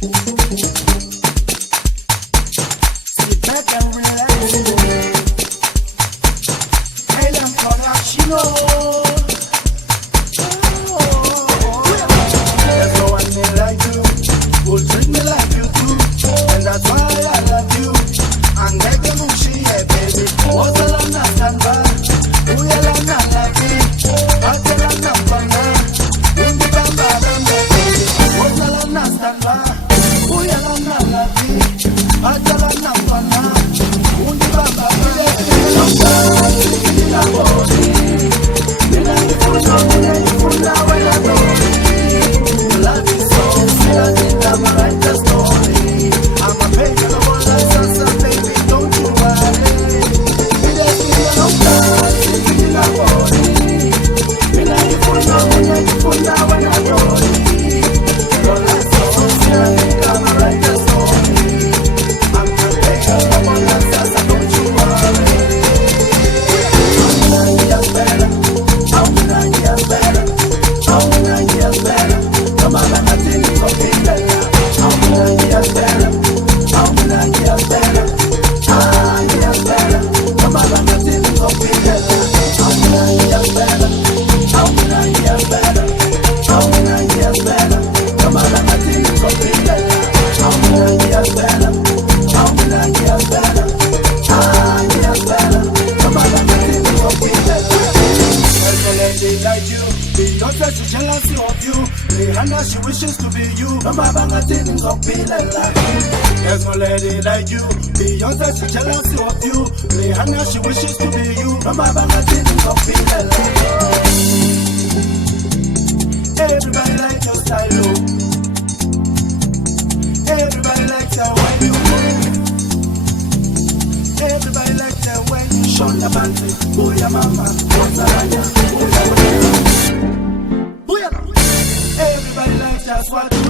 Sit back and relax. Hey, I'm Coracino. There's no one me like you, who'll treat me like you do, and that's why I love you. And make the mushy, yeah, baby. What's the love not stand by? Who you love not like me? I tell her not for now. Who you bamba bamba, baby? What's the love not stand by? Who you love not like me? I tell her not for now. Who you bamba bamba, baby? I'm in a body. In a full now when I go. Love is so sweet, I think I'm a write the story. I'm a baby, I'm a salsa, baby, don't you worry. We just need a long time, in a body. In a full now when I go. Love is so sweet, I think I'm a write the story. I'm a baby, I'm a salsa, don't you worry. I'm gonna get better, I'm gonna get better, I'm gonna get better. Come on, I'm not in the okay, I'm gonna get better, I'm gonna get better, I'm gonna get better. Come on, I'm not in the okay, I'm gonna get better, I'm gonna get better, I'm gonna get better. Come on, I'm not in the okay, I'm gonna get better, I'm gonna get better, I'm gonna get better. Come on, I'm not in the okay. There's a lady like you, Beyonce, she's jealousy of you. Rihanna, she wishes to be you. Mama banga things up like you. There's no lady like you. Beyonce, she's jealousy of you. Rihanna, she wishes to be you. Mama banga things up like you. Everybody likes your style, oh. Everybody likes the way you move. Everybody likes the way you show your body. Booyah mama, what's the Everybody likes just what you